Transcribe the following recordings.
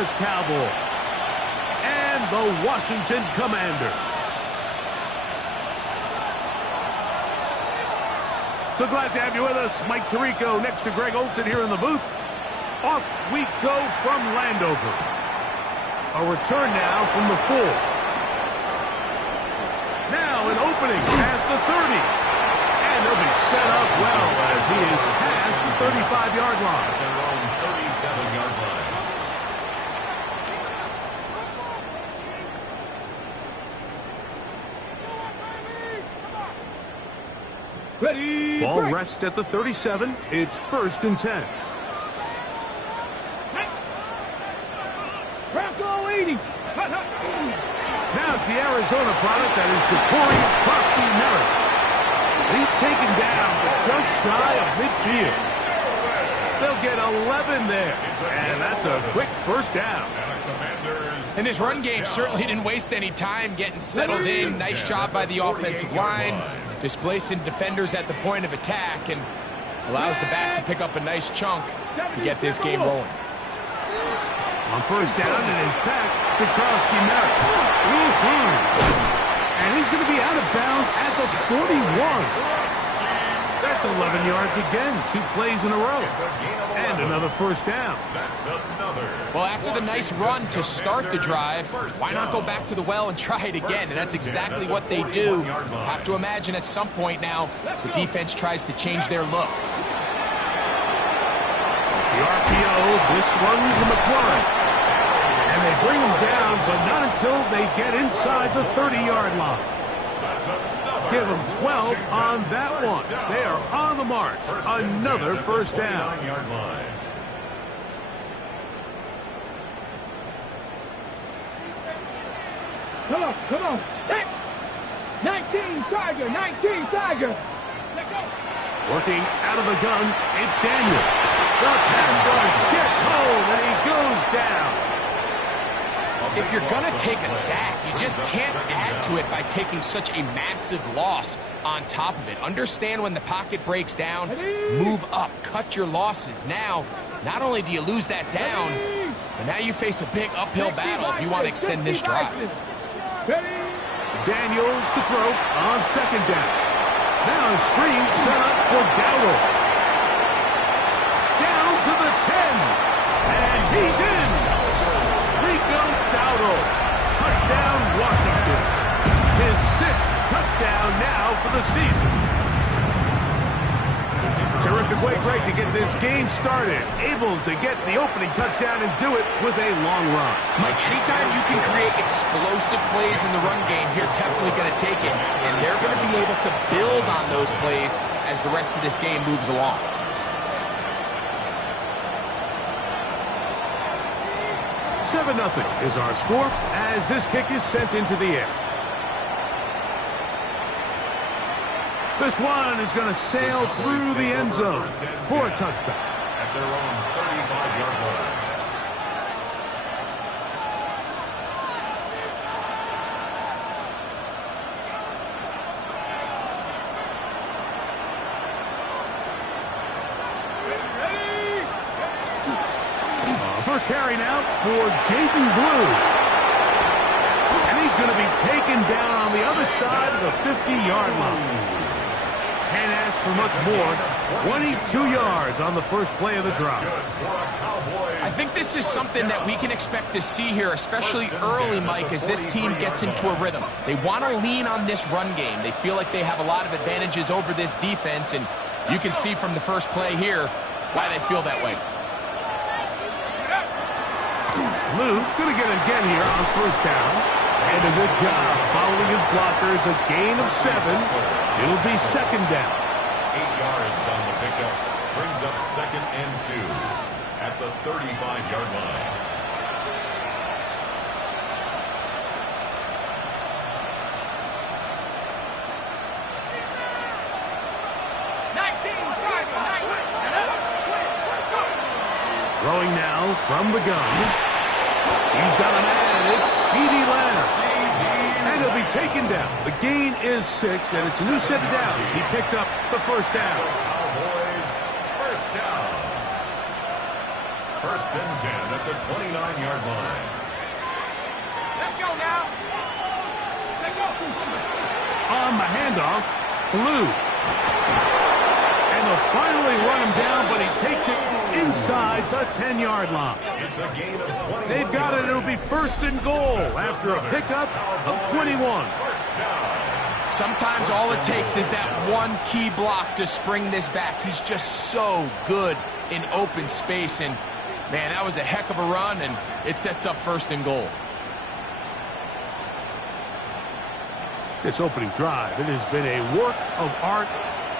Dallas Cowboys and the Washington Commanders. So glad to have you with us. Mike Tirico next to Greg Olson here in the booth. Off we go from Landover. A return now from the 4. Now an opening past the 30. And they'll be set up well as he is past the 35-yard line. Their own 37-yard line. Ready, ball rests at the 37. It's 1st and 10. Bronco 80. Now it's the Arizona product that is Decory Krusty Merritt. He's taken down but just shy of midfield. They'll get 11 there, and that's a quick first down. And this run game certainly didn't waste any time getting settled in. Nice job by the offensive line, displacing defenders at the point of attack, and allows the back to pick up a nice chunk to get this game rolling. On first down, it is back to Krusty Merritt. And he's going to be out of bounds at the 41. That's 11 yards again, 2 plays in a row. And another first down. Well, after the nice run to start the drive, why not go back to the well and try it again? And that's exactly what they do. Have to imagine at some point now, the defense tries to change their look. The RPO, this one's a McLaurin. And they bring him down, but not until they get inside the 30-yard line. Give them 12 on that one. They are on the march. Another first down. Come on. 19 Tiger, 19 Tiger. Let go. Working out of the gun, it's Daniel. The pass rush gets home, and he goes down. If you're going to take a sack, you just can't add to it by taking such a massive loss on top of it. Understand when the pocket breaks down, move up, cut your losses. Now, not only do you lose that down, but now you face a big uphill battle if you want to extend this drive. Daniels to throw on second down. Now a screen set up for Dowdle. Down to the 10. And he's in. Rico Dowdle. Touchdown, Washington. His 6th touchdown now for the season. Terrific way, Greg, to get this game started. Able to get the opening touchdown and do it with a long run. Mike, anytime you can create explosive plays in the run game, you're definitely going to take it. And they're going to be able to build on those plays as the rest of this game moves along. Seven 0 is our score as this kick is sent into the air. This one is going to sail through the end zone for a touchdown. At their own 35-yard line. First carry now for Jaden Blue. And he's going to be taken down on the other side of the 50-yard line. Can't ask for much more. 22 yards on the first play of the drive. I think this is something that we can expect to see here, especially early, Mike, as this team gets into a rhythm. They want to lean on this run game. They feel like they have a lot of advantages over this defense, and you can see from the first play here why they feel that way. Lou going to get it again here on first down. And a good job following his blockers. A gain of 7. It'll be second down. 8 yards on the pickup. Brings up 2nd and 2 at the 35-yard line. Throwing now from the gun. He's got a man. It's CeeDee Lamb. And he'll be taken down. The gain is 6, and it's a new set of downs. He picked up the first down. Cowboys, first down. First and 10 at the 29-yard line. Let's go now. Take off. On the handoff, Blue. And they'll finally run him down, but he takes it inside the 10-yard line. It's a gain of 21. They've got it. It'll be first and goal after a pickup of 21. First down. Sometimes all it takes is that one key block to spring this back. He's just so good in open space. And, man, that was a heck of a run, and it sets up first and goal. This opening drive, it has been a work of art.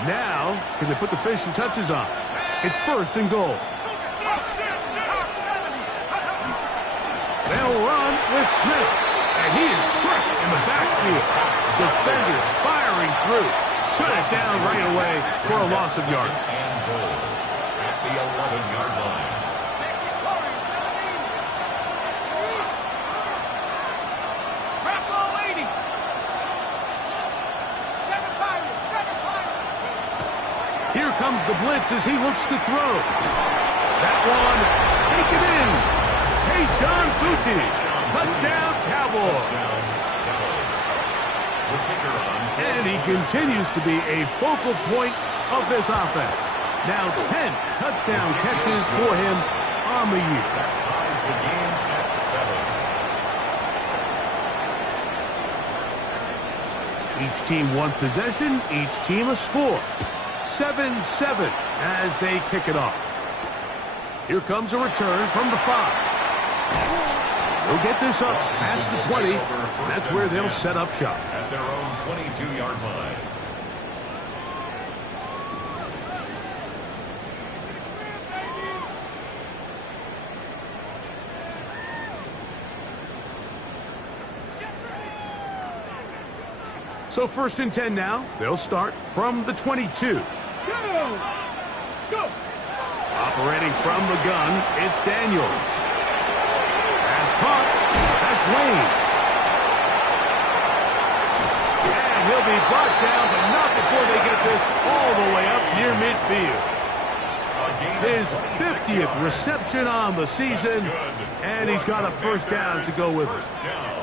Now, can they put the finishing touches on? It's first and goal. They'll run with Smith, and he is crushed in the backfield. Defenders firing through. Shut it down right away for a loss of yardage. And goal at the 11-yard line. Here comes the blitz as he looks to throw. That one, taken in. Tayshaun Fuji. Touchdown, Cowboys. And he continues to be a focal point of this offense. Now 10 touchdown catches for him on the year. That ties the game at 7. Each team one possession, each team a score. 7-7 as they kick it off. Here comes a return from the 5. They'll get this up past the 20. And that's where they'll set up shop. At their own 22-yard line. So first and 10 now. They'll start from the 22. Go! Let's go! Operating from the gun, it's Daniels. Has caught. That's Lane. And he'll be brought down, but not before they get this all the way up near midfield. His 50th reception on the season, and he's got a first down to go with it. First down.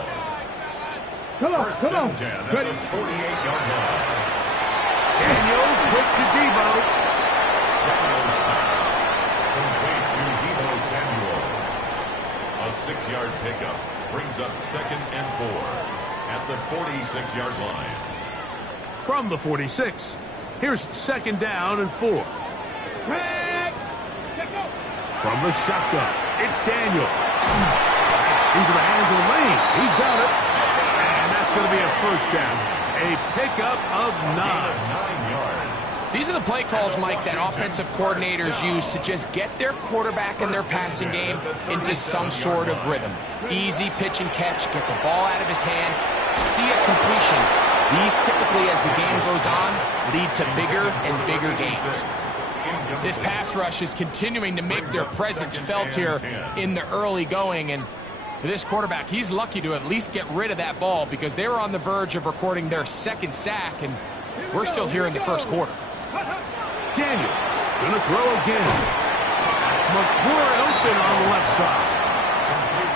Come on, First come on. and 10 at Ready? the 48-yard line. Daniels quick to Debo. Daniels pass. Complete to Debo Samuel. A 6-yard pickup brings up second and 4 at the 46-yard line. From the 46, here's second down and 4. Red! Let's go! From the shotgun, it's Daniel. Into the hands of Lane. He's got it. And that's going to be a first down. A pickup of 9. 9 yards. These are the play calls, Mike, that offensive coordinators use to just get their quarterback and their passing game into some sort of rhythm. Easy pitch and catch, get the ball out of his hand, see a completion. These typically, as the game goes on, lead to bigger and bigger gains. This pass rush is continuing to make their presence felt here in the early going, and for this quarterback, he's lucky to at least get rid of that ball because they were on the verge of recording their second sack, and we're still here in the first quarter. Daniels going to throw again. That's McClure open on the left side.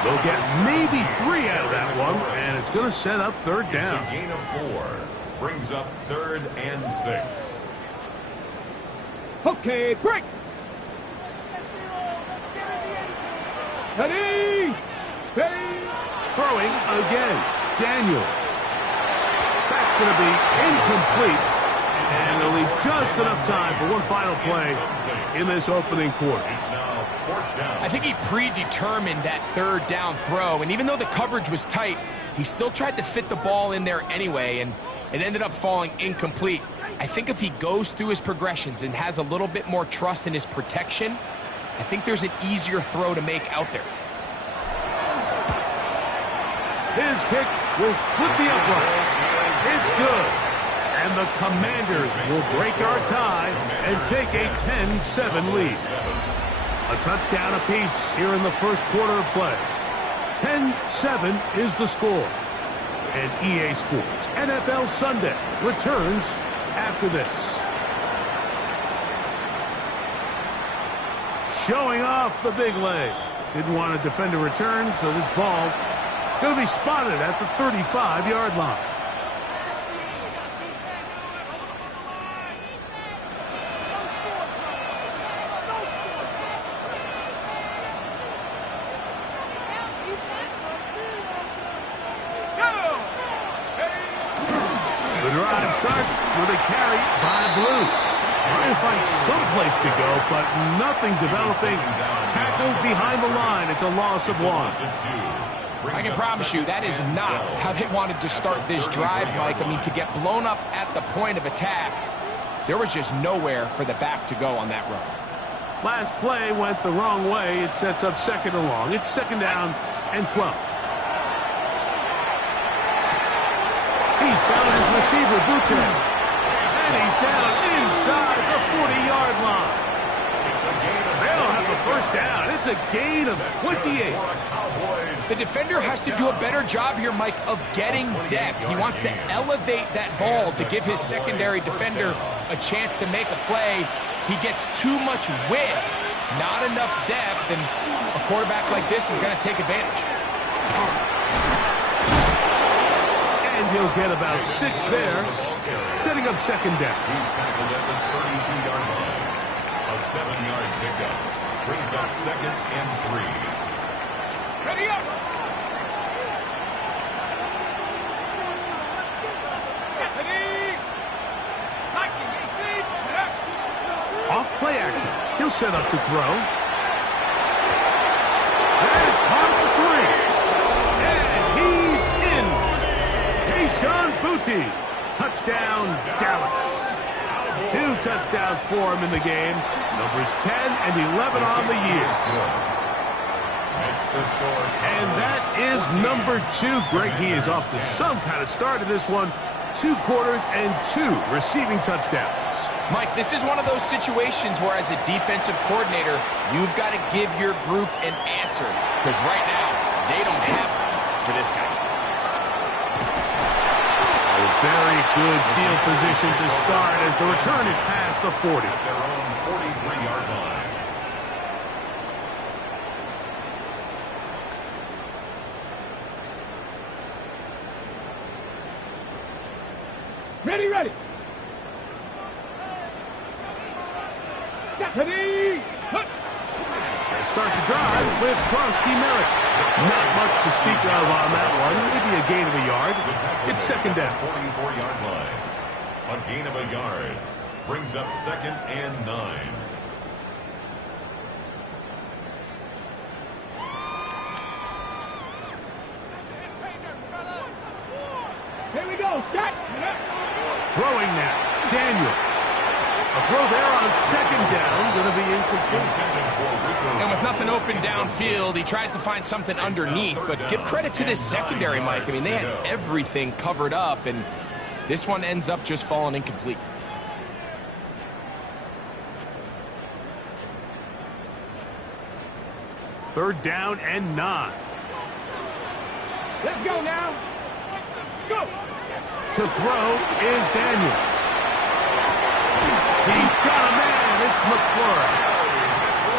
They'll get maybe 3 out of that one, and it's going to set up third down. It's a gain of 4. Brings up third and 6. Okay, break! Ready! Stay! Throwing again. Daniel. That's going to be incomplete. And they'll leave just enough time for one final play in this opening quarter. It's now 4th down. I think he predetermined that third down throw, and even though the coverage was tight, he still tried to fit the ball in there anyway, and it ended up falling incomplete. I think if he goes through his progressions and has a little bit more trust in his protection, I think there's an easier throw to make out there. His kick will split the uprights. It's good. And the Commanders will break our tie and take a 10-7 lead. A touchdown apiece here in the first quarter of play. 10-7 is the score. And EA Sports NFL Sunday returns after this. showing off the big leg. Didn't want to defend a return, so this ball going to be spotted at the 35-yard line. The drive starts with a carry by Blue. Trying to find some place to go, but nothing developing. Tackled behind the line. It's a loss of 1. I can promise you that is not how they wanted to start this drive, Mike. I mean, to get blown up at the point of attack, there was just nowhere for the back to go on that run. Last play went the wrong way. It sets up 2nd and long. It's 2nd down and 12. He's found his receiver, Butte. And he's down inside the 40-yard line. They'll have a first down. It's a gain of 28. The defender has to do a better job here, Mike, of getting depth. He wants to elevate that ball to give his secondary defender a chance to make a play. He gets too much width, not enough depth, and a quarterback like this is going to take advantage. And he'll get about 6 there, setting up 2nd down. He's tackled at the 32-yard line. A 7-yard pickup brings up 2nd and 3. Ready up. Off play action. He'll set up to throw. That is caught for 3. And he's in. Kayshon Boutte. Touchdown, Dallas. 2 touchdowns for him in the game. Numbers 10 and 11 on the year. And that is number 2. Greg, he is off to some kind of start in this one. 2 quarters and 2 receiving touchdowns. Mike, this is one of those situations where as a defensive coordinator, you've got to give your group an answer. Because right now, they don't have one for this guy. A very good field position to start as the return is past the 40. At their own 43-yard line. Ready, ready. Ready. They start the drive with Krosky Merritt. Not much to speak of on that one. Maybe a gain of a yard. It's 2nd down. 44-yard line. A gain of a yard brings up 2nd and 9. Here we go. Shot. Throwing now. Daniel. A throw there on 2nd down. Going to be incomplete. And with nothing open downfield, he tries to find something underneath. But give credit to this secondary, Mike. I mean, they had everything covered up, and this one ends up just falling incomplete. Third down and 9. Let's go now. Let's go. To throw is Daniels. He's got a man. It's McClure.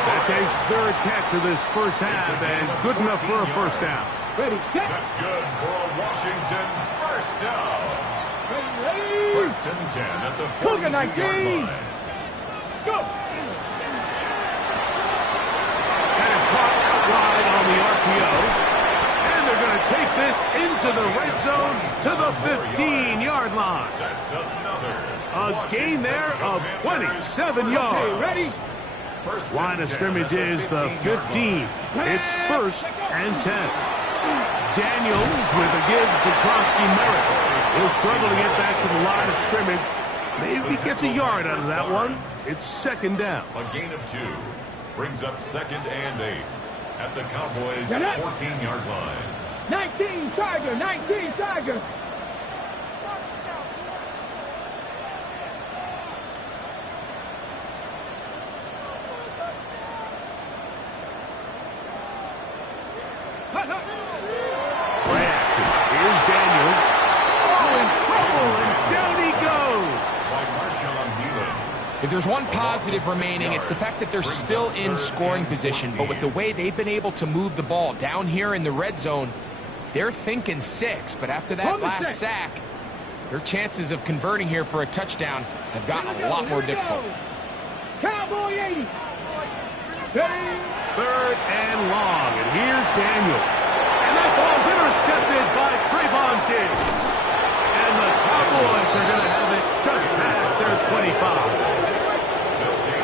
That's his 3rd catch of this first half, and good enough for a first down. Ready, set. That's good for a Washington first down. Ready. 1st and 10 at the Cougar 42-yard 19. line. Let's go. That is caught out wide on the RPO. And they're going to take this into the red zone to the 15-yard line. That's another. A gain there of 27 yards. Okay, ready. Line of scrimmage is the 15. It's 1st and 10. Daniels with a give to Krosky Merritt. He'll struggle to get back to the line of scrimmage. Maybe gets a yard out of that one. It's 2nd down. A gain of 2 brings up 2nd and 8 at the Cowboys' 14-yard line. 19 Tiger, 19 Tiger. Here's Daniels. Oh, in trouble, and down he goes. By Marshawn Nealon. If there's one positive remaining, it's the fact that they're still in scoring position. But with the way they've been able to move the ball down here in the red zone, they're thinking 6. But after that last sack, their chances of converting here for a touchdown have gotten a lot more difficult. Cowboy 80. Third and long, and here's Daniels. And that ball's intercepted by Trayvon Diggs. And the Cowboys are going to have it just past their 25.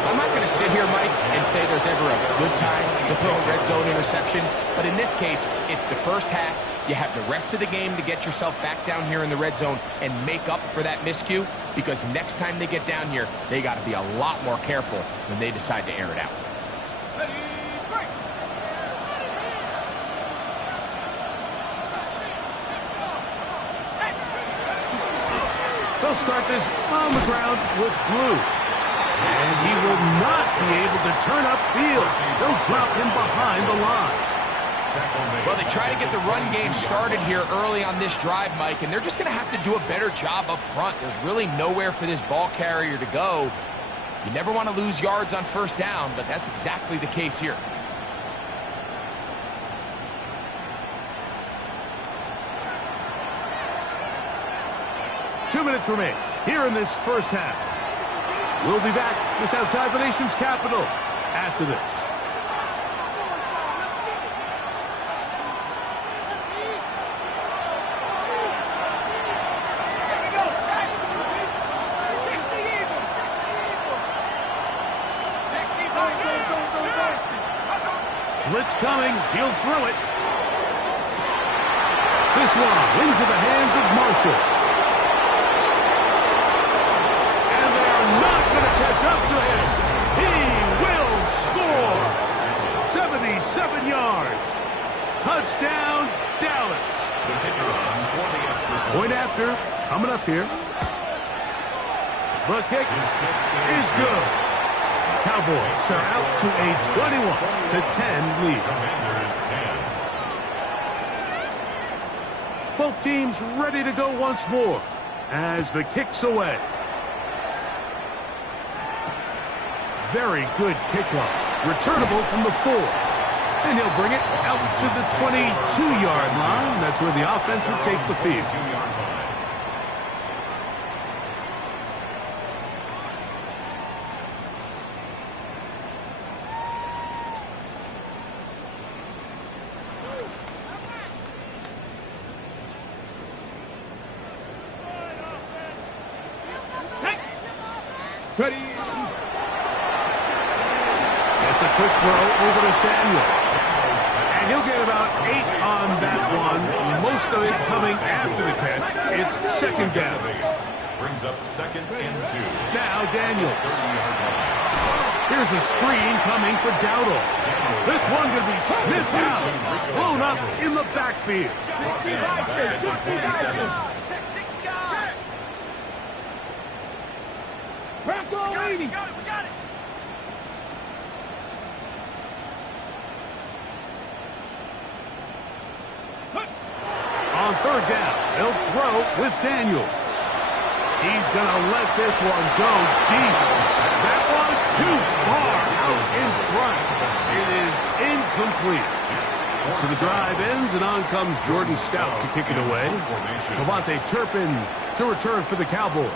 I'm not going to sit here, Mike, and say there's ever a good time to throw a red zone interception. But in this case, it's the first half. You have the rest of the game to get yourself back down here in the red zone and make up for that miscue, because next time they get down here, they got to be a lot more careful when they decide to air it out. They'll start this on the ground with Blue. And he will not be able to turn upfield. They'll drop him behind the line. Well, they try to get the run game started here early on this drive, Mike, and they're just going to have to do a better job up front. There's really nowhere for this ball carrier to go. You never want to lose yards on first down, but that's exactly the case here. Two minutes remain here in this first half. We'll be back just outside the nation's capital after this. Blitz coming. He'll throw it. This one into the hands of Marshall. And they are not going to catch up to him. He will score. 77 yards. Touchdown, Dallas. Point after. Coming up here. The kick is good. Cowboys are out to a 21-10 lead. Both teams ready to go once more as the kick's away. Very good kickoff. Returnable from the 4. And he'll bring it out to the 22-yard line. That's where the offense will take the field. Ready. That's a quick throw over to Samuel. And he'll get about 8 on that one. Most of it coming after the catch. It's second down. Brings up 2nd and 2. Now Daniels. Here's a screen coming for Dowdle. This one going to be sniffed out. Blown up in the backfield. Bronco 80. We got it. On third down, they'll throw with Daniels. He's going to let this one go deep. That one too far out in front. It is incomplete. So the drive ends, and on comes Jordan Stout to kick it away. Devontae Turpin to return for the Cowboys.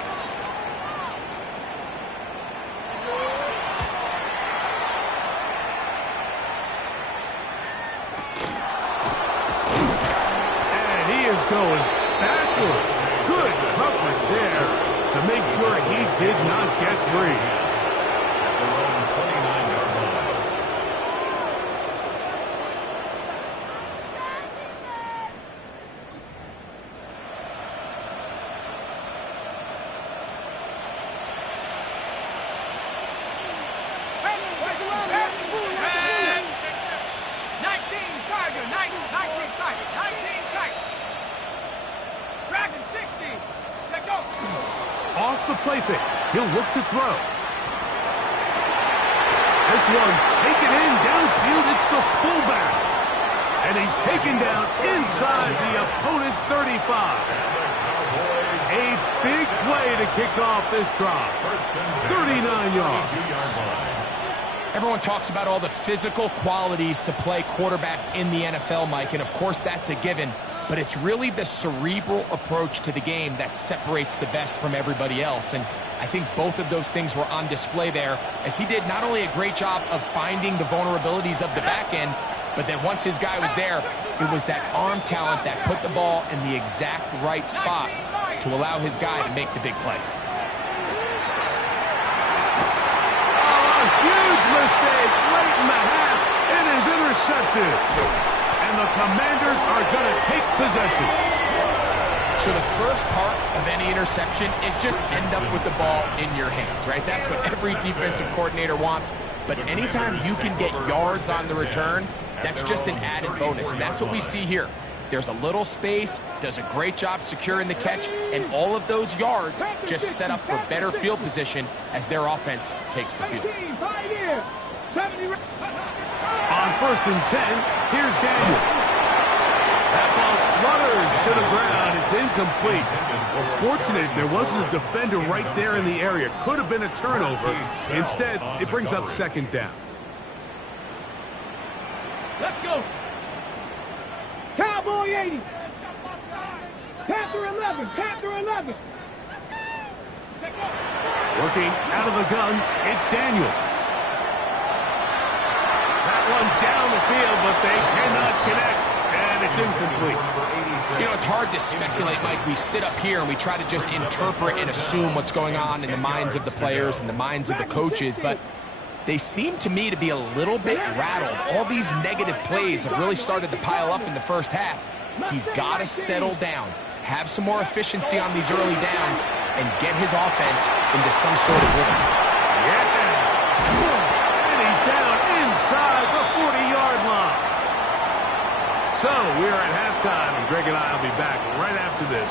Going backwards. Good coverage there to make sure he did not get free. At their own 29-yard line. Off the play fake. He'll look to throw. This one taken in downfield. It's the fullback. And he's taken down inside the opponent's 35. A big play to kick off this drive. 39 yards. Everyone talks about all the physical qualities to play quarterback in the NFL, Mike, and of course that's a given. But it's really the cerebral approach to the game that separates the best from everybody else. And I think both of those things were on display there, as he did not only a great job of finding the vulnerabilities of the back end, but then once his guy was there, it was that arm talent that put the ball in the exact right spot to allow his guy to make the big play. Oh, a huge mistake late in the half. It is intercepted. And the Commanders are going to take possession. So the first part of any interception is just end up with the ball in your hands, right? That's what every defensive coordinator wants. But anytime you can get yards on the return, that's just an added bonus. And that's what we see here. There's a little space, does a great job securing the catch, and all of those yards just set up for better field position as their offense takes the field. On 1st and 10, here's Daniel. That ball flutters to the ground. It's incomplete. Well, fortunate there wasn't a defender right there in the area. Could have been a turnover. Instead, it brings up 2nd down. Let's go. Cowboy 80. Panther 11. Panther 11. Working out of the gun, it's Daniel. That one down the field, but they cannot connect, and it's incomplete. You know, it's hard to speculate, Mike. We sit up here and we try to just interpret and assume what's going on in the minds of the players and the minds of the coaches, but they seem to me to be a little bit rattled. All these negative plays have really started to pile up in the first half. He's got to settle down, have some more efficiency on these early downs, and get his offense into some sort of rhythm. Yeah. And he's down inside the 40-yard line. So we're at halftime, and Greg and I will be back right after this.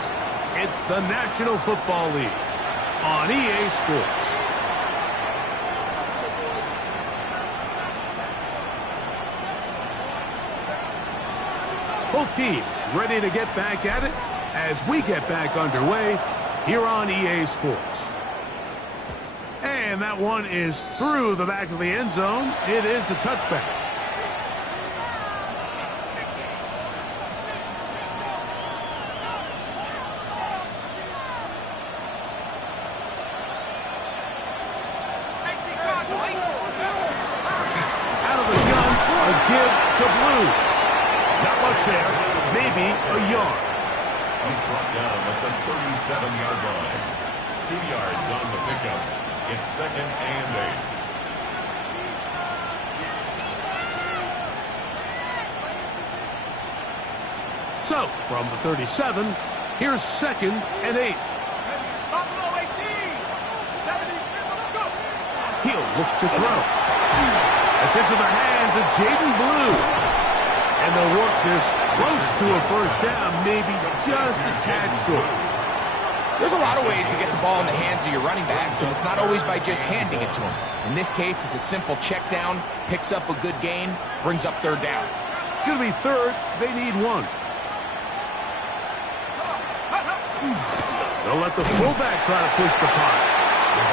It's the National Football League on EA Sports. Both teams ready to get back at it as we get back underway here on EA Sports. And that one is through the back of the end zone. It is a touchback. Out of the gun, a give to Blue. Not much there, maybe a yard. He's brought down at the 37-yard line. 2 yards on the pickup. It's 2nd and 8. So, from the 37, here's 2nd and 8. He'll look to throw. It's into the hands of Jaden Blue. And they'll work this close to a first down, maybe just a tad short. There's a lot of ways to get the ball in the hands of your running backs, and it's not always by just handing it to them. In this case, it's a simple check down, picks up a good gain, brings up 3rd down. It's going to be 3rd. They need 1. They'll let the fullback try to push the punt.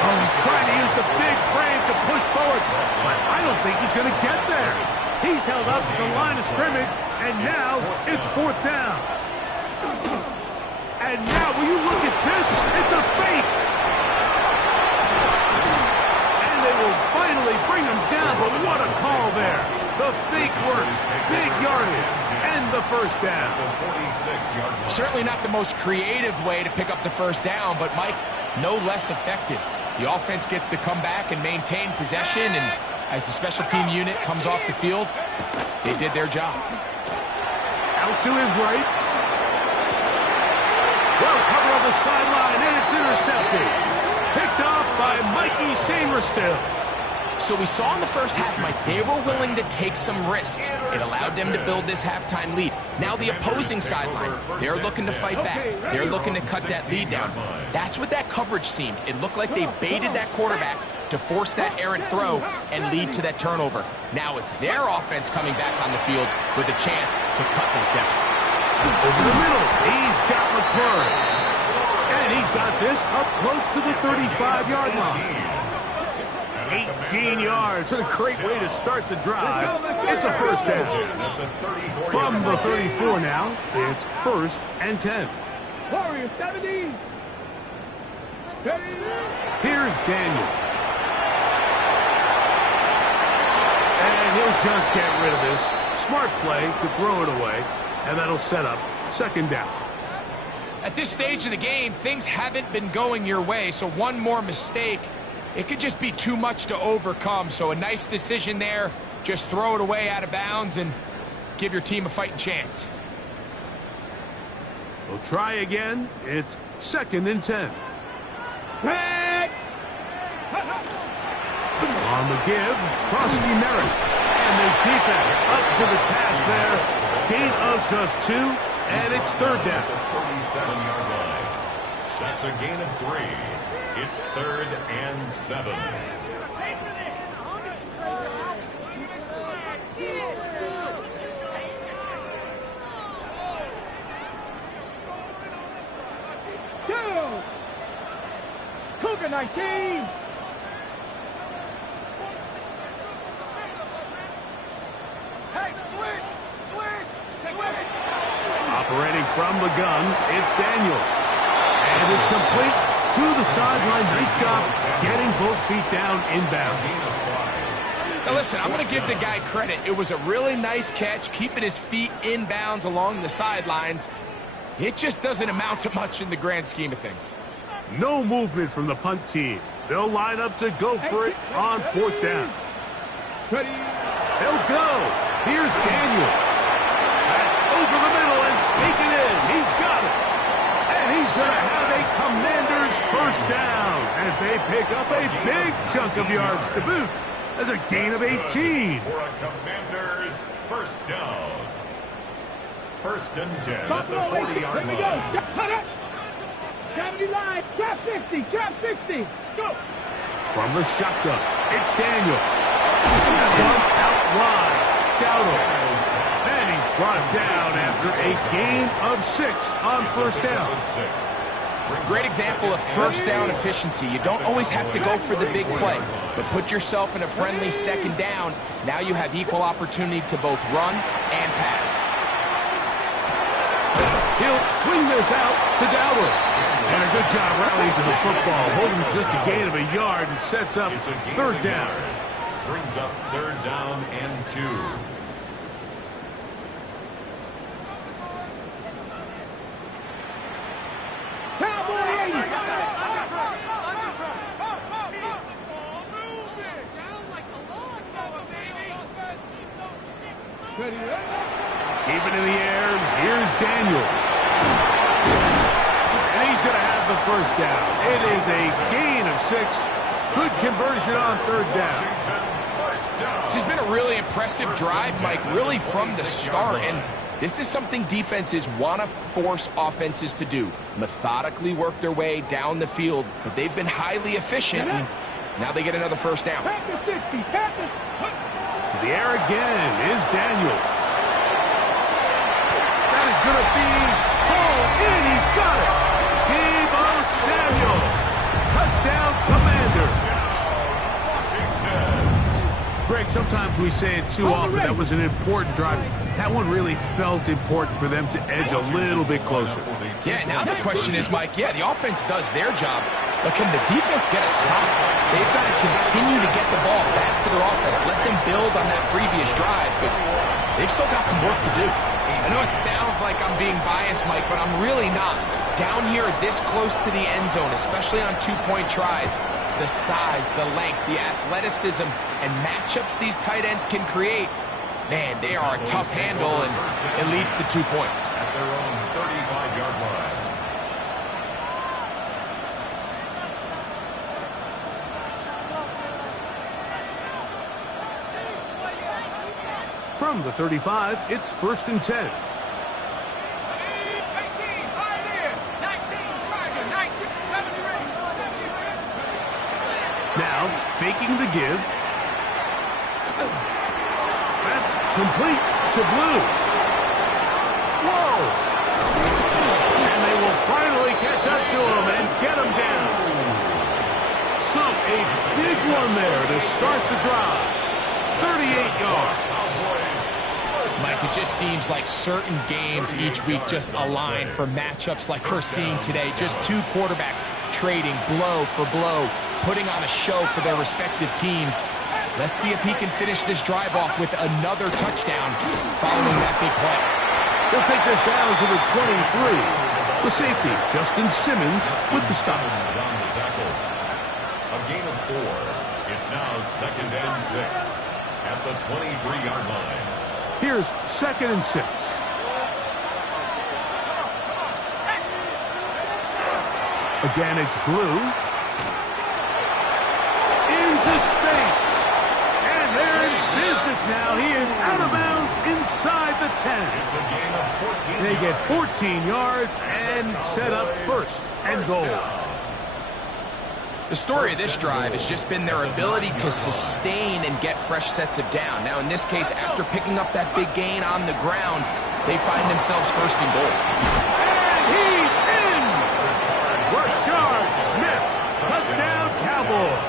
Oh, he's trying to use the big frame to push forward, but I don't think he's going to get there. He's held up at the line of scrimmage, and now it's 4th down. And now, will you look at this? It's a fake. And they will finally bring him down, but what a call there. The fake works, big yardage, and the first down. Certainly not the most creative way to pick up the first down, but Mike, no less effective. The offense gets to come back and maintain possession, and as the special team unit comes off the field, they did their job. Out to his right. Well, cover on the sideline, and it's intercepted. Picked off by Mikey Sainristil. So we saw in the first half, Mike, they were willing to take some risks. It allowed them to build this halftime lead. Now the opposing sideline, they're looking to fight back. They're looking to cut that lead down. That's what that coverage seemed. It looked like they baited that quarterback to force that errant throw and lead to that turnover. Now it's their offense coming back on the field with a chance to cut this deficit. Over the middle, he's got McClure. And he's got this up close to the 35-yard line. 18 yards. What a great way to start the drive. It's a first down. From the 34 now, it's 1st and 10. Warrior 70. Here's Daniel. And he'll just get rid of this. Smart play to throw it away. And that'll set up 2nd down. At this stage of the game, things haven't been going your way, so one more mistake, it could just be too much to overcome. So a nice decision there. Just throw it away out of bounds and give your team a fighting chance. We'll try again. It's 2nd and 10. On the give, Krosky Merritt. And this defense up to the task there. Gain of just 2, and it's 3rd down. 37-yard line. That's a gain of 3. It's 3rd and 7. Cougar 19. Operating from the gun, it's Daniels. And it's complete to the sideline. Nice job getting both feet down inbound. Now listen, I'm going to give the guy credit. It was a really nice catch, keeping his feet inbounds along the sidelines. It just doesn't amount to much in the grand scheme of things. No movement from the punt team. They'll line up to go for it on 4th down. Ready. They'll go. Here's Daniels. That's over the middle and taken in. He's got it. And he's going to have a Commanders 1st down as they pick up a big chunk of yards to boost. That's a gain of 18. For a Commanders 1st down. 1st and 10 at the 40-yard line. 70 line, trap 50, trap 60. Go. From the shotgun, it's Daniel. That one out wide. Dowdle. And he's brought down after a gain of 6 on 1st down. Great example of 1st down efficiency. You don't always have to go for the big play, but put yourself in a friendly 2nd down. Now you have equal opportunity to both run and pass. He'll swing this out to Dowdle. And a good job rallying to the football, holding just a gain of a yard and sets up 3rd down. Brings up 3rd down and 2. Cowboys 80. Keep it in the air. Here's Daniels. And he's going to have the 1st down. It is a gain of 6. Good conversion on 3rd down. This has been a really impressive drive, Mike, really from the start. And this is something defenses want to force offenses to do. Methodically work their way down the field, but they've been highly efficient. And now they get another 1st down. To the air again is Daniels. That is going to be hauled in. He's got it. Deebo Samuel. Touchdown, Commanders. Greg, sometimes we say it too often. That was an important drive. That one really felt important for them to edge a little bit closer. Yeah, now the question is, Mike, yeah, the offense does their job, but can the defense get a stop? They've got to continue to get the ball back to their offense. Let them build on that previous drive because they've still got some work to do. I know it sounds like I'm being biased, Mike, but I'm really not. Down here this close to the end zone, especially on 2-point tries, the size, the length, the athleticism, and matchups these tight ends can create, man, they are a tough handle, and it leads to 2 points. At their own 35-yard line. From the 35, it's 1st and 10. Now, faking the give. That's complete to Blue. Whoa! And they will finally catch up to him A big one there to start the drive. 38 yards. Mike, it just seems like certain games each week just align for matchups like we're seeing today. Just two quarterbacks trading blow for blow, putting on a show for their respective teams. Let's see if he can finish this drive off with another touchdown following that big play. They'll take this down to the 23. The safety, Justin Simmons, with the stop. On the tackle. A gain of 4. It's now 2nd and 6 at the 23-yard line. Here's 2nd and 6. Again, it's Blue. Into space. And they're in business now. He is out of bounds inside the 10. It's a gain of 14. They get 14 yards and set up 1st and goal. The story of this drive has just been their ability to sustain and get fresh sets of down. Now, in this case, after picking up that big gain on the ground, they find themselves 1st and goal. And he's in! Rashard Smith, touchdown Cowboys.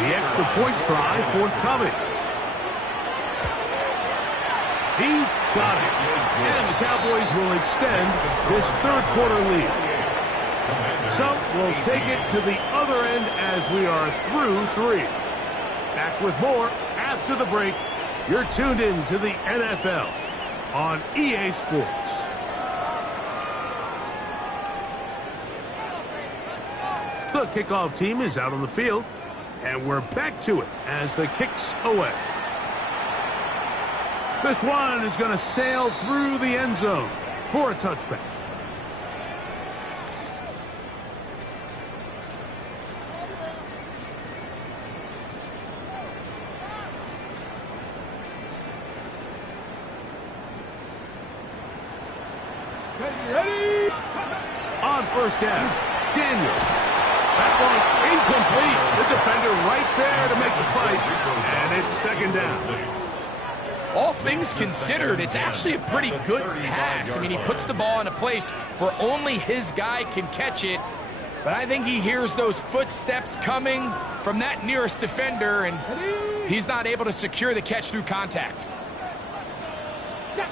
The extra point try forthcoming. He's got it. And the Cowboys will extend this 3rd quarter lead. So we'll take it to the other end as we are through 3. Back with more after the break. You're tuned in to the NFL on EA Sports. The kickoff team is out on the field. And we're back to it as the kick's away. This one is going to sail through the end zone for a touchback. Ready? On 1st down, Daniel. That one incomplete. The defender right there to make the play. And it's 2nd down. All things considered, it's actually a pretty good pass. I mean, he puts the ball in a place where only his guy can catch it. But I think he hears those footsteps coming from that nearest defender, and he's not able to secure the catch through contact. They'll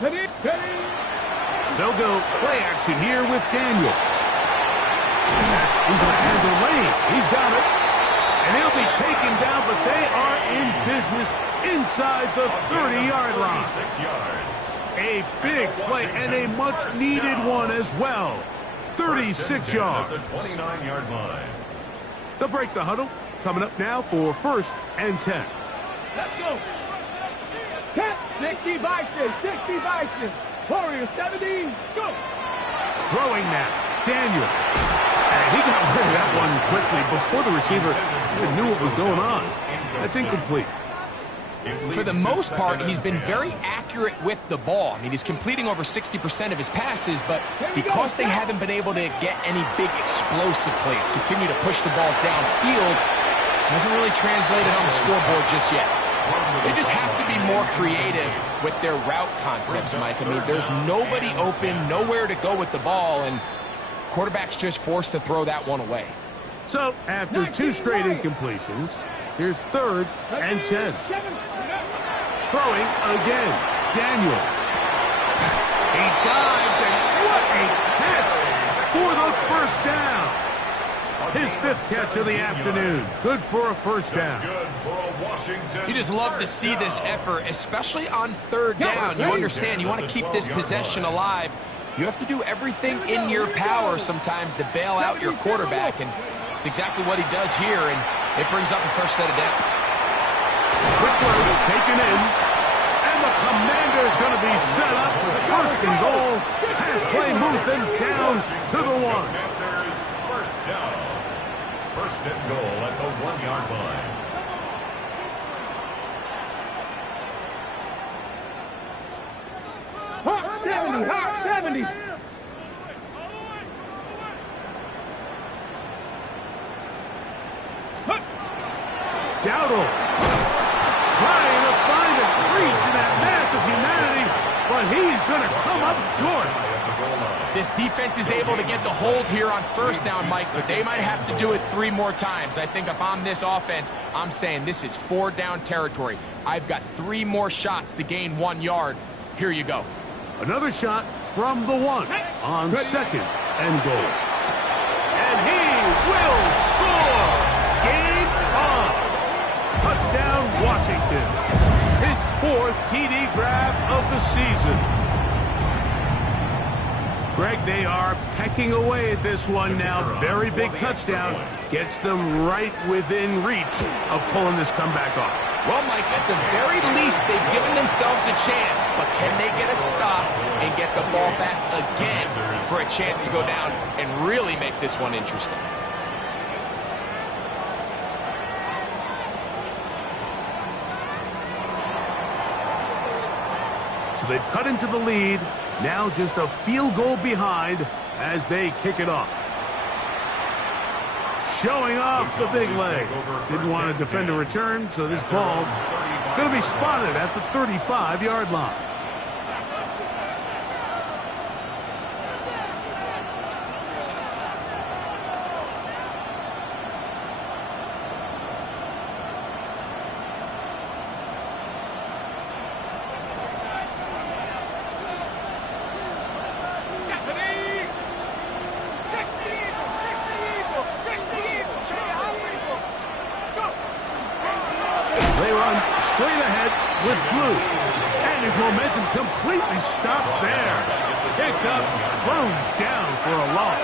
go play action here with Daniel. That's into the hands of Lane. He's got it. And he'll be taken down, but they are in business inside the 30-yard line. 36 yards. A big play and a much-needed one as well. 36 yards. At the 29-yard line. They'll break the huddle. Coming up now for 1st and 10. Let's go. 60 Bison, 60 Bison. Warriors 70, go. Throwing now, Daniel. And he got rid of that one quickly before the receiver even knew what was going on. That's incomplete. For the most part, he's been very accurate with the ball. I mean, he's completing over 60% of his passes, but because they haven't been able to get any big explosive plays, continue to push the ball downfield, hasn't really translated on the scoreboard just yet. They just have to be more creative with their route concepts, Mike. I mean, there's nobody open, nowhere to go with the ball, and quarterback's just forced to throw that one away. So, after 2 straight incompletions, here's 3rd and 10. Throwing again, Daniel. He dives, and what a catch for the 1st down. His 5th catch of the afternoon. Good for a 1st down. You just love to see this effort, especially on 3rd down. You understand, you want to keep this possession alive. You have to do everything in your power sometimes to bail out your quarterback, and it's exactly what he does here, and it brings up the 1st set of downs. Quickly taken in, and the commander's going to be set up with 1st and goal. Pass play moves them down to the 1. 1st down. 1st and goal at the 1-yard line. Hot 70, hot 70. Dowdle trying to find a crease in that mass of humanity, but he's going to come up short. This defense is able to get the hold here on first down, Mike, but they might have to do it 3 more times. I think if I'm this offense, I'm saying this is 4 down territory. I've got 3 more shots to gain 1 yard. Here you go. Another shot from the 1 on second and goal. And he will score. Game on. Touchdown, Washington. His 4th TD grab of the season. Greg, they are pecking away at this one now. Very big touchdown. Gets them right within reach of pulling this comeback off. Well, Mike, at the very least, they've given themselves a chance. But can they get a stop and get the ball back again for a chance to go down and really make this one interesting? So they've cut into the lead. Now just a field goal behind as they kick it off. Showing off the big leg. Didn't want to defend a return, so this ball going to be spotted at the 35-yard line. They run straight ahead with Blue. And his momentum completely stopped there. Picked up, thrown down for a loss.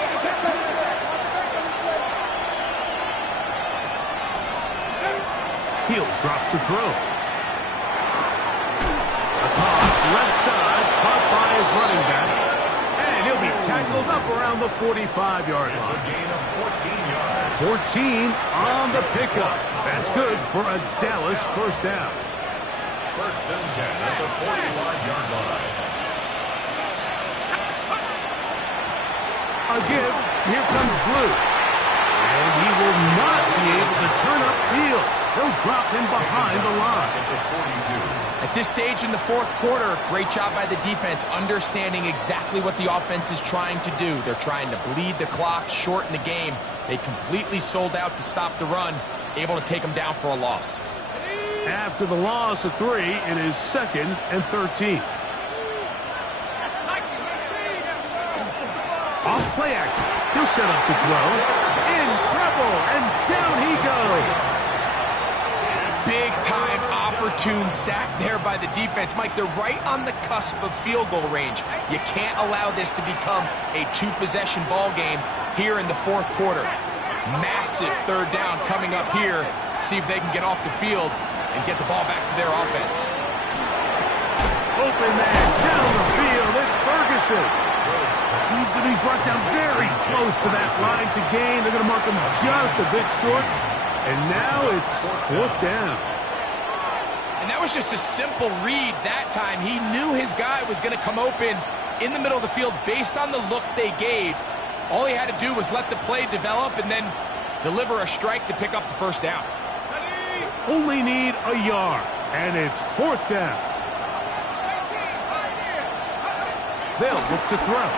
He'll drop to throw. A toss left side, caught by his running back. And he'll be tackled up around the 45-yard line. It's a gain of 14 yards. 14 on the pickup. That's good for a Dallas first down. First and 10 at the 45-yard line. A give. Here comes Blue. And he will not be able to turn upfield. He'll drop him behind the line. At the 42. At this stage in the 4th quarter, great job by the defense understanding exactly what the offense is trying to do. They're trying to bleed the clock, shorten the game. They completely sold out to stop the run, able to take them down for a loss. After the loss of 3, it is 2nd and 13. Off play action. He'll set up to throw. In trouble, and down he goes. Big-time opportune sack there by the defense. Mike, they're right on the cusp of field goal range. You can't allow this to become a 2-possession ball game here in the 4th quarter. Massive 3rd down coming up here. See if they can get off the field and get the ball back to their offense. Open man down the field. It's Ferguson. He's to be brought down very close to that line to gain. They're going to mark him just a bit short. And now it's 4th down. And that was just a simple read that time. He knew his guy was going to come open in the middle of the field based on the look they gave. All he had to do was let the play develop and then deliver a strike to pick up the first down. Only need a yard, and it's 4th down. They'll look to throw.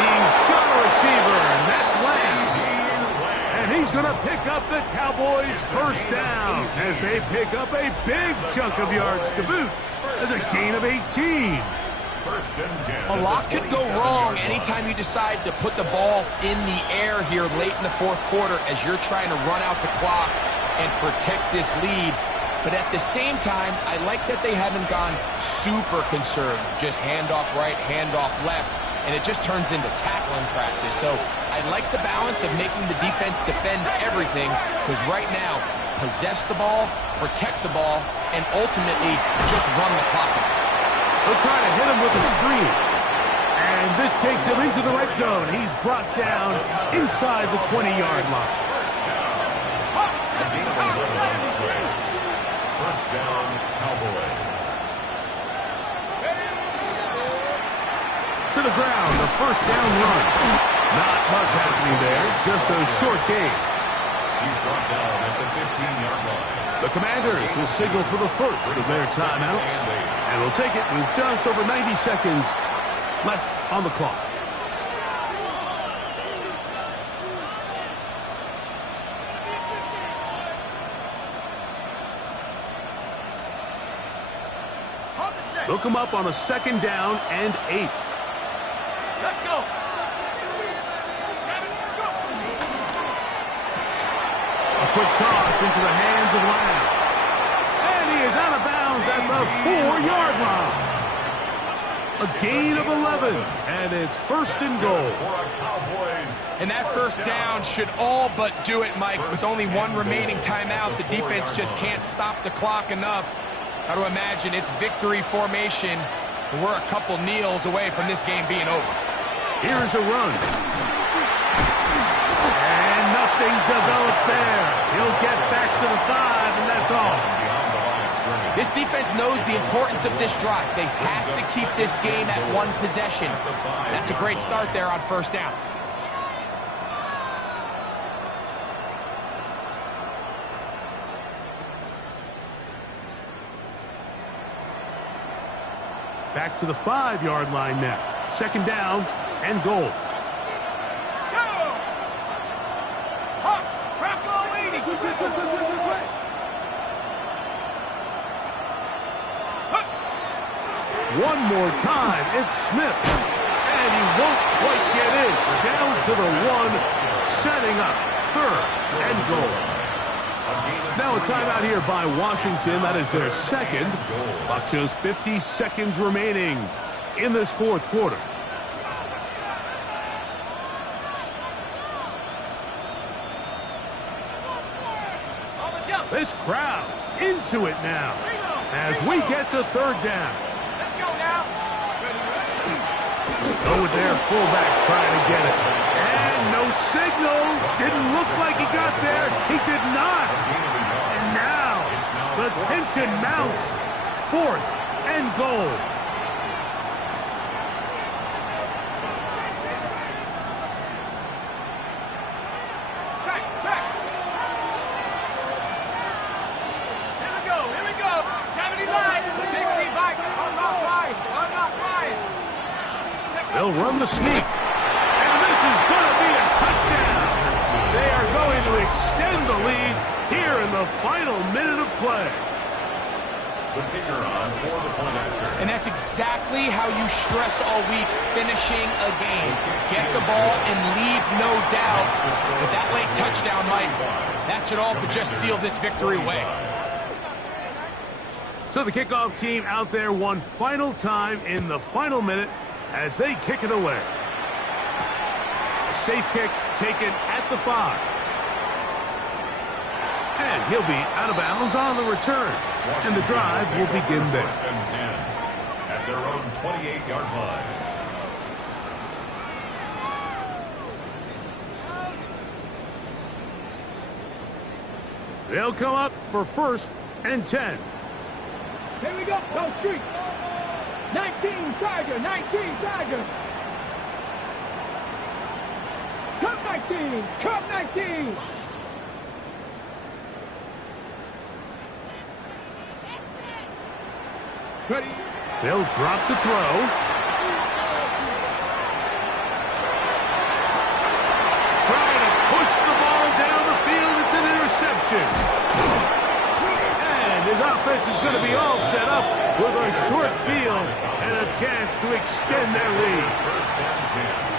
He's got a receiver, and that's Lamb. And he's going to pick up the Cowboys' first down as they pick up a big chunk of yards to boot as a gain of 18. First and 10. A lot could go wrong anytime you decide to put the ball in the air here late in the 4th quarter as you're trying to run out the clock and protect this lead. But at the same time, I like that they haven't gone super conserved. Just handoff right, handoff left, and it just turns into tackling practice. So I like the balance of making the defense defend everything, because right now, possess the ball, protect the ball, and ultimately just run the clock out. They'll try to hit him with a screen. And this takes him into the red zone. He's brought down inside the 20-yard line. First down, Cowboys. To the ground, the first down run. Not much happening there, just a short gain. He's brought down at the 15-yard line. The Commanders will signal for the first of their timeouts, and will take it with just over 90 seconds left on the clock. They'll come up on a 2nd down and 8. Let's go. A quick toss into the hands of Lamb. And he is out of bounds at the 4-yard line. A gain of 11, and it's 1st and goal. And that 1st down should all but do it, Mike. With only 1 remaining timeout, the defense just can't stop the clock enough. Got to imagine it's victory formation. We're a couple kneels away from this game being over. Here's a run. And nothing developed there. He'll get back to the 5, and that's all. This defense knows the importance of this drive. They have to keep this game at 1 possession. That's a great start there on 1st down. Back to the 5-yard line now. 2nd down and goal. Go! Hawks, Bravo 80. One more time. It's Smith. And he won't quite get in. Down to the 1, setting up 3rd and goal. Now a timeout here by Washington. That is their 2nd. Clock shows 50 seconds remaining in this 4th quarter. This crowd into it now as we get to 3rd down. Let's go now. Go with their fullback trying to get it. And no signal. Didn't look like he got there. He did not. And now the tension mounts. 4th and goal. Check. Here we go. 79, 65. I'm not right. They'll run the sneak. And this is going to be a touchdown. They are going to extend the lead here in the final minute of play. The kicker on for the point after. And that's exactly how you stress all week, finishing a game. Get the ball and leave no doubt. With that late touchdown, Mike, that should all but just seal this victory away. So the kickoff team out there one final time in the final minute as they kick it away. A safe kick taken at the 5. And he'll be out of bounds on the return. And the drive will begin there. 1st and 10 at their own 28-yard line. They'll come up for 1st and 10. Here we go. Go street. 19 Tiger. Come 19. Ready. They'll drop to throw. Trying to push the ball down the field. It's an interception. And his offense is going to be all set up with a short field and a chance to extend their lead.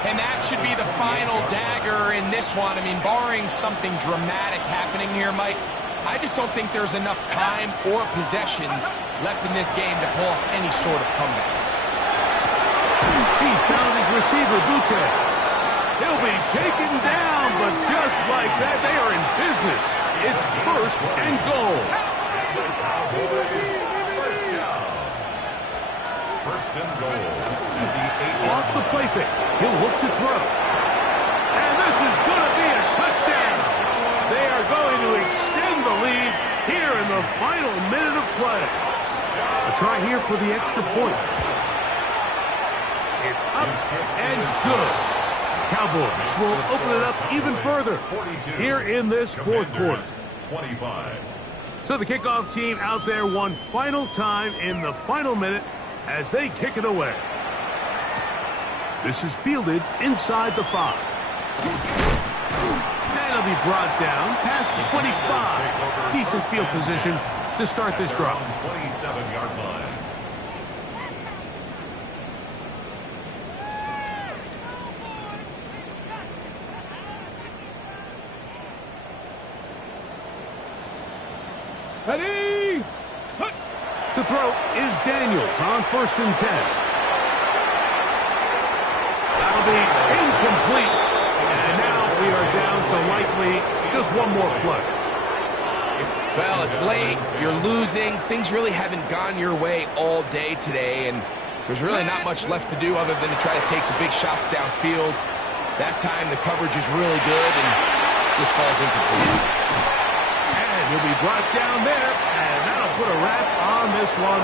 And that should be the final dagger in this one. I mean, barring something dramatic happening here, Mike, I just don't think there's enough time or possessions left in this game to pull off any sort of comeback. He's found his receiver, Butte. He'll be taken down, but just like that, they are in business. It's 1st and goal. First and goal at the 8. Off the play fake. He'll look to throw. And this is going to be a touchdown. They are going to extend the lead here in the final minute of play. A try here for the extra point. It's up and good. Cowboys will open it up even further here in this 4th quarter. 25. So the kickoff team out there one final time in the final minute as they kick it away. This is fielded inside the 5. And it'll be brought down past the 25. Decent field position to start this drive. 27-yard line. Ready? To throw is Daniels on 1st and 10. That'll be incomplete. And now we are down to likely just one more play. Well, it's late. You're losing. Things really haven't gone your way all day today, and there's really not much left to do other than to try to take some big shots downfield. That time, the coverage is really good, and just falls incomplete. And he'll be brought down there, and that'll put a wrap on this one.